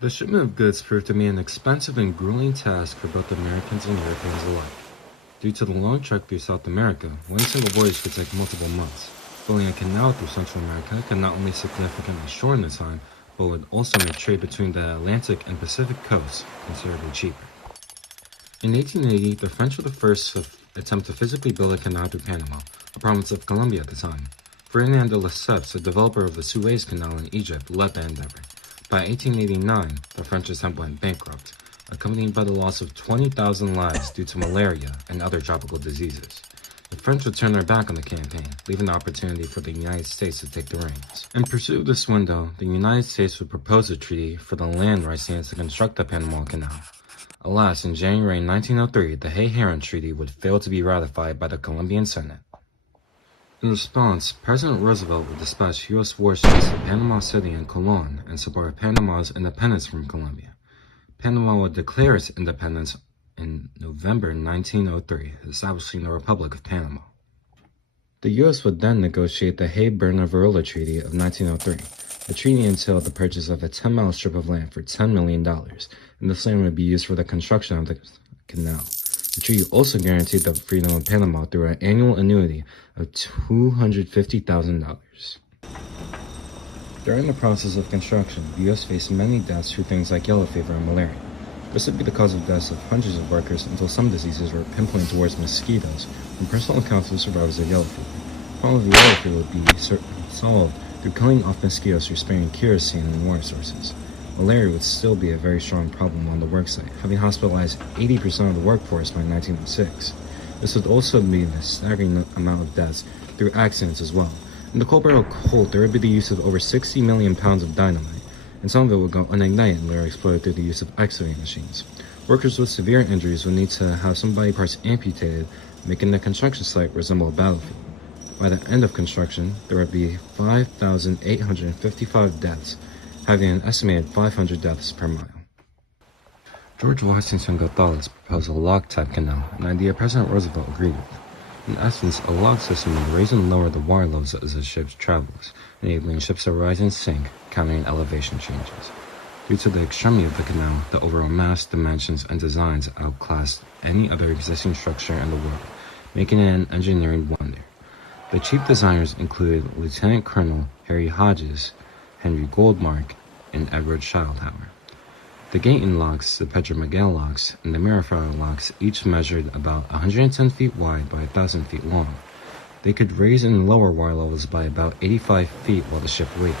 The shipment of goods proved to be an expensive and grueling task for both Americans and Europeans alike. Due to the long trek through South America, one single voyage could take multiple months. Building a canal through Central America could not only significantly shorten the time, but would also make trade between the Atlantic and Pacific coasts considerably cheaper. In 1880, the French were the first to attempt to physically build a canal through Panama, a province of Colombia at the time. Ferdinand de Lesseps, the developer of the Suez Canal in Egypt, led the endeavor. By 1889, the French attempt went bankrupt, accompanied by the loss of 20,000 lives due to malaria and other tropical diseases. The French would turn their back on the campaign, leaving the opportunity for the United States to take the reins. In pursuit of this window, the United States would propose a treaty for the land rights needed to construct the Panama Canal. Alas, in January 1903, the Hay-Herran Treaty would fail to be ratified by the Colombian Senate. In response, President Roosevelt would dispatch U.S. warships to Panama City and Colon in support of Panama's independence from Colombia. Panama would declare its independence in November 1903, establishing the Republic of Panama. The U.S. would then negotiate the Hay-Bernavarola Treaty of 1903. The treaty entailed the purchase of a 10-mile strip of land for $10 million, and this land would be used for the construction of the canal. The treaty also guaranteed the freedom of Panama through an annual annuity of $250,000. During the process of construction, the U.S. faced many deaths through things like yellow fever and malaria. This would be the cause of deaths of hundreds of workers until some diseases were pinpointed towards mosquitoes from personal accounts of survivors of yellow fever. The problem of yellow fever would be solved through killing off mosquitoes through spraying kerosene in water sources. Malaria would still be a very strong problem on the worksite, having hospitalized 80% of the workforce by 1906. This would also mean a staggering amount of deaths through accidents as well. In the Colorado Colt, there would be the use of over 60 million pounds of dynamite, and some of it would go unignited and later exploded through the use of excavating machines. Workers with severe injuries would need to have some body parts amputated, making the construction site resemble a battlefield. By the end of construction, there would be 5,855 deaths, having an estimated 500 deaths per mile. George Washington Gonzalez proposed a log-type canal, an idea President Roosevelt agreed with. In essence, a log system would raise and lower the water levels as the ship travels, enabling ships to rise and sink, countering elevation changes. Due to the extremity of the canal, the overall mass, dimensions, and designs outclassed any other existing structure in the world, making it an engineering wonder. The chief designers included Lieutenant Colonel Harry Hodges, Henry Goldmark, and Edward Schildhauer. The Gaten locks, the Pedro Miguel locks, and the Mayflower locks each measured about 110 feet wide by 1,000 feet long. They could raise and lower water levels by about 85 feet while the ship waited.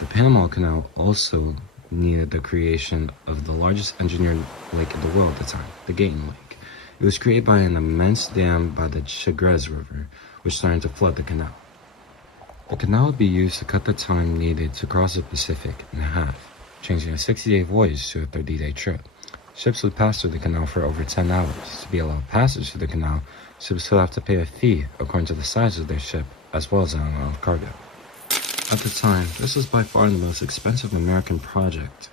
The Panama Canal also needed the creation of the largest engineered lake in the world at the time, the Gaten Lake. It was created by an immense dam by the Chagres River, which started to flood the canal. The canal would be used to cut the time needed to cross the Pacific in half, changing a 60-day voyage to a 30-day trip. Ships would pass through the canal for over 10 hours. To be allowed passage through the canal, ships would have to pay a fee according to the size of their ship, as well as the amount of cargo. At the time, this was by far the most expensive American project,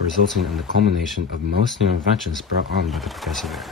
resulting in the culmination of most new inventions brought on by the progressive era.